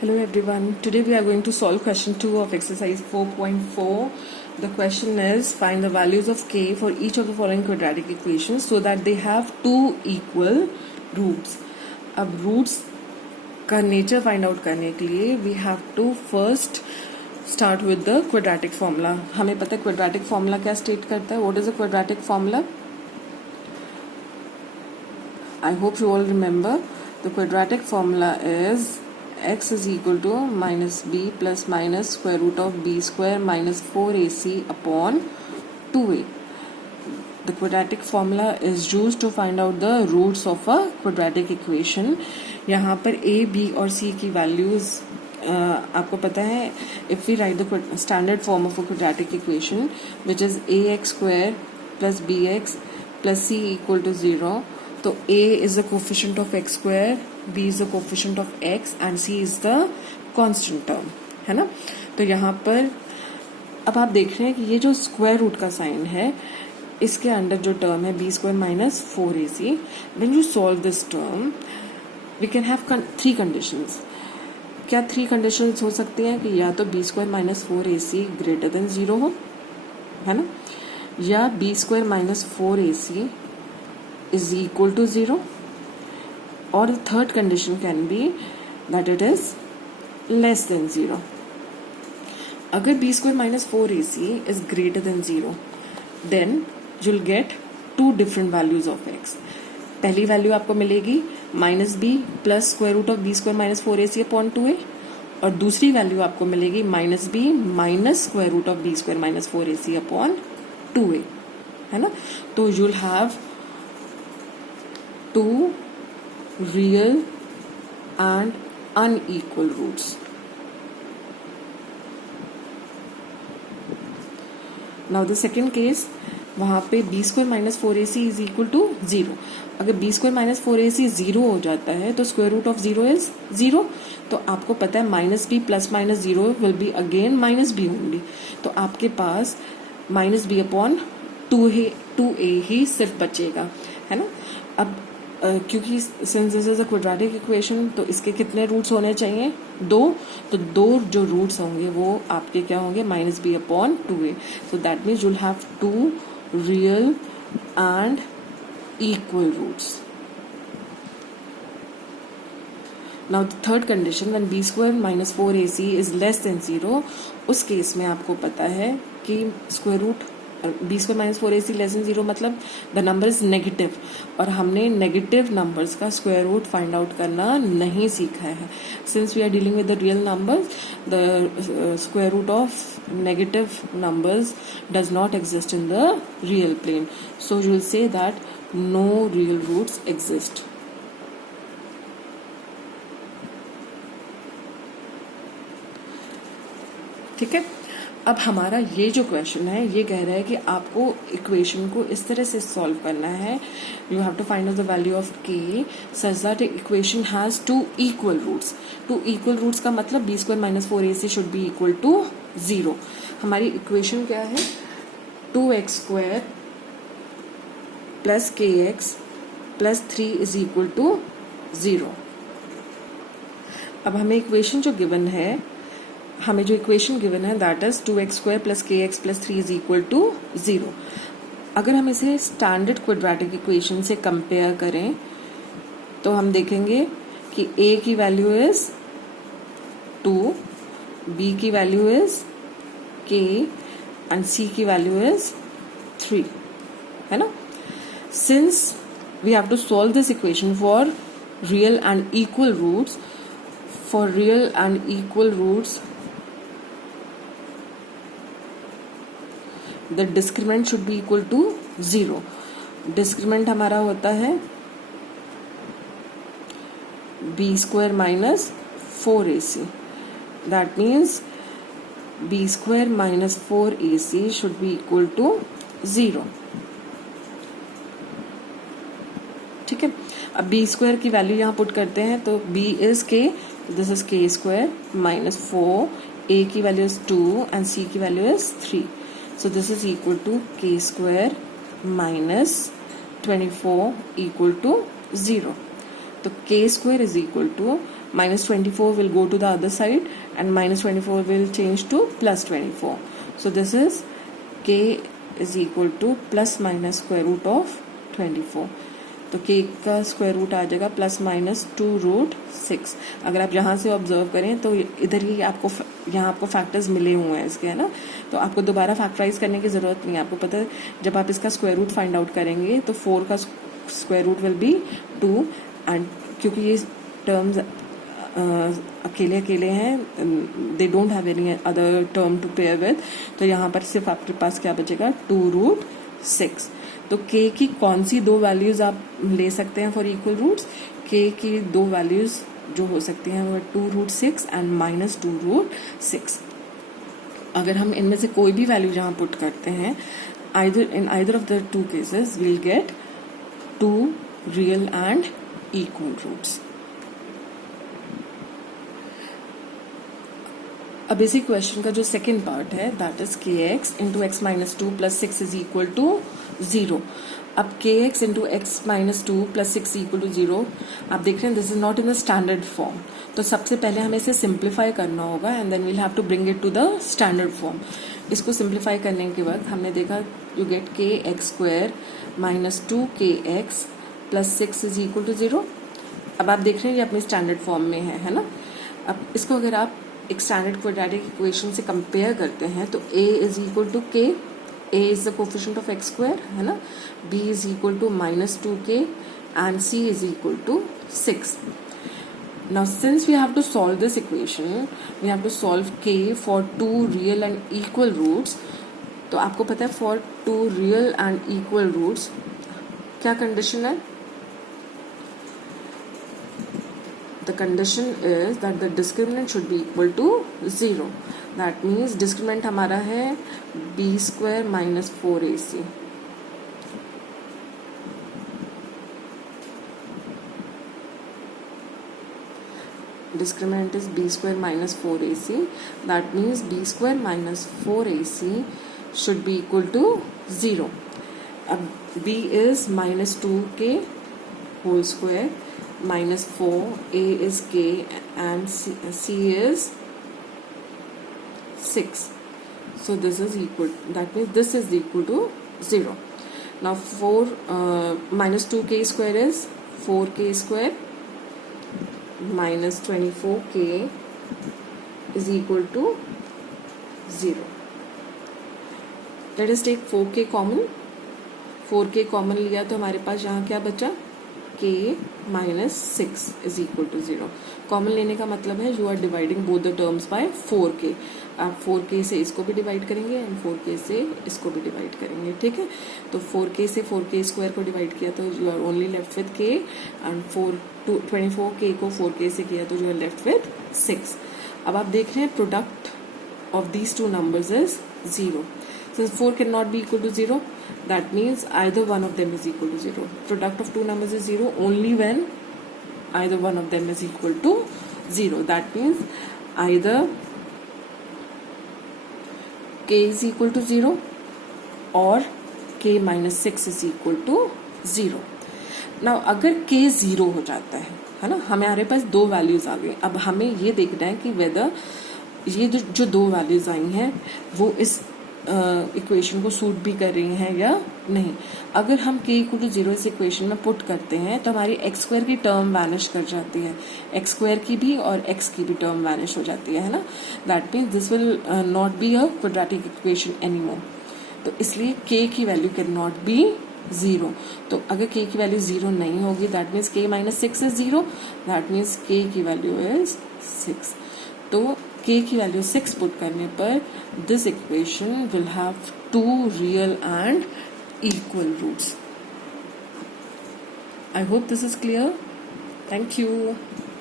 Hello everyone. Today we are going to solve question 2 of exercise 4.4. The question is find the values of k for each of the following quadratic equations so that they have two equal roots. अब roots का nature find out करने के लिए we have to first start with the quadratic formula. हमें पता है quadratic formula क्या state करता है. What is the quadratic formula? I hope you all remember. The quadratic formula is x is equal to minus b plus minus square root of b square minus 4ac upon 2a. The quadratic formula is used to find out the roots of a quadratic equation. यहाँ पर a, b और c की values आपको पता है. If we write the standard form of a quadratic equation which is ax square plus bx plus c equal to 0, तो a is the coefficient of x square, b is the coefficient of x and c is the constant term, है ना. तो यहाँ पर अब आप देख रहे हैं कि ये जो स्क्वायर रूट का साइन है इसके अंडर जो टर्म है b square minus 4ac. When you solve this term we can have three conditions. क्या थ्री कंडीशंस हो सकती हैं कि या तो b square minus 4ac greater than 0 हो, है ना, या b square minus 4ac is equal to 0, or the third condition can be that it is less than 0. अगर b square minus 4ac is greater than 0, then you'll get two different values of x. पहली value आपको मिलेगी minus B plus square root of B square minus 4ac upon 2a, और दूसरी value आपको मिलेगी minus B minus square root of B square minus 4ac upon 2a, है ना. तो you'll have two real and unequal roots. Now the second case, वहाँ पे b square minus 4ac is equal to 0. अगर b square minus 4ac 0 हो जाता है तो स्क्वायर रूट ऑफ 0 इज 0. तो आपको पता है minus b plus minus 0 will be again minus b only. तो आपके पास माइनस b अपॉन 2a ही सिर्फ बचेगा, है ना. अब क्योंकि since this is a quadratic equation तो इसके कितने रूट्स होने चाहिए? 2. तो 2 जो रूट्स होंगे वो आपके क्या होंगे? Minus B upon 2a. So that means you'll have two real and equal roots. Now the third condition, when b square minus 4ac is less than 0, उस केस में आपको पता है कि square root b square minus 4ac less than 0 मतलब the number is negative, और हमने negative numbers का स्क्वायर रूट फाइंड आउट करना नहीं सीखा है. Since we are dealing with the real numbers, the square root of negative numbers does not exist in the real plane. So you will say that no real roots exist. ठीक है. अब हमारा ये जो क्वेश्चन है ये कह रहा है कि आपको इक्वेशन को इस तरह से सॉल्व करना है. You have to find out the value of k such that equation has two equal roots. Two equal roots का मतलब b square minus 4ac should be equal to 0. हमारी इक्वेशन क्या है? 2x square plus kx plus 3 is equal to 0. अब हमें equation जो given है, हमें जो इक्वेशन गिवन है that is 2x square plus kx plus 3 is equal to 0. अगर हम इसे स्टैंडर्ड क्वाड्रेटिक इक्वेशन से कंपेयर करें तो हम देखेंगे कि a की वैल्यू इज 2, b की value is k and c की वैल्यू इज 3, है ना. Since we have to solve this equation for real and equal roots, for real and equal roots the discriminant should be equal to 0. discriminant हमारा होता है b square minus 4ac. that means b square minus 4ac should be equal to 0. ठीक है. अब b square की value यहाँ put करते हैं तो b is k, this is k square minus 4, a की वैल्यू इज 2 एंड c की value is 3. So this is equal to k square minus 24 equal to 0. तो k square is equal to -24 will go to the other side and -24 will change to +24. So this is k is equal to plus minus square root of 24. तो k का square root आ जाएगा +-2√6. अगर आप यहाँ से observe करें तो इधर ही आपको यहाँ आपको फैक्टर्स मिले हुए हैं इसके, है ना, तो आपको दोबारा फैक्टराइज करने की ज़रूरत नहीं है. आपको पता है जब आप इसका स्क्वायर रूट फाइंड आउट करेंगे तो 4 का square root will be 2, and क्योंकि ये टर्म्स अकेले अकेले हैं, they don't have any other term to pair with, तो यहाँ पर सिर्फ आपके पास क्या बचेगा 2√6. तो k की कौन सी दो वैल्यूज आप ले सकते हैं फॉर इक्वल रूट्स? k की दो वैल्यूज जो हो सकती हैं वो 2√6 एंड -2√6. अगर हम इनमें से कोई भी वैल्यू जहाँ पुट करते हैं, either of the two cases we'll get 2 real and equal roots. अब इसी क्वेश्चन का जो सेकेंड पार्ट है that is kx into x minus 2 plus 6 is equal to 0. अब kx into x minus 2 plus 6 equal to 0, आप देख रहे हैं this is not in the standard form. तो सबसे पहले हमें इसे सिंप्लीफाई करना होगा and then we'll have to bring it to the standard form. इसको सिंप्लीफाई करने के बाद हमने देखा you gate kx² minus 2kx plus 6 is equal to 0. अब आप देख रहे हैं ये अपने स्टैंडर्ड फॉर्म में है ना. अब इसको अगर आप एक स्टैंडर्ड क्वाड्रेटिक इक्वेशन से कंपेयर करते हैं तो a is equal to k, a is the coefficient of x square, है ना, b is equal to -2k and c is equal to 6. Now since we have to solve this equation, we have to solve k for 2 real and equal roots. तो आपको पता है for 2 real and equal roots क्या condition है? The condition is that the discriminant should be equal to 0. That means discriminant हमारा है b² minus 4ac. Discriminant is b² minus 4ac. That means b² minus 4ac should be equal to 0. अब b is -2k whole square minus 4, a is k and c is 6. So this is equal, that means this is equal to 0. Now minus 2k square is 4k square minus 24k is equal to 0. Let us take 4k common. 4k common लिया तो हमारे पास यहाँ क्या बचा? k minus 6 is equal to 0. Common लेने का मतलब है you are dividing both the terms by 4k. आप 4k से इसको भी डिवाइड करेंगे एंड 4k से इसको भी डिवाइड करेंगे, ठीक है. तो 4k से 4k स्क्वायर को डिवाइड किया तो you are only left with k, and 24k को 4k से किया तो यू आर लेफ्ट विथ 6. अब आप देख रहे हैं product of these two numbers is 0. Since 4 cannot be equal to 0, that means either one of them is equal to 0. Product of two numbers is 0 only when either one of them is equal to 0. That means either k is equal to 0 or k minus 6 is equal to 0. Now अगर k 0 हो जाता है ना, हमारे पास दो values आ गई. अब हमें ये देखना है कि वेदर ये जो दो वैल्यूज आई हैं वो इस इक्वेशन को सूट भी कर रही हैं या नहीं. अगर हम k इक्वल टू 0 इस इक्वेशन में पुट करते हैं तो हमारी x² की टर्म वैनिश कर जाती है, x² की भी और x की भी टर्म वैनिश हो जाती है ना. That means this will not be a quadratic equation anymore. तो इसलिए k की वैल्यू कैन नॉट बी 0. तो अगर k की वैल्यू 0 नहीं होगी that means k minus 6 is 0. That means k की वैल्यू इज 6. तो k की वैल्यू 6 पुट करने पर this equation will have 2 real and equal roots. I hope this is clear. Thank you.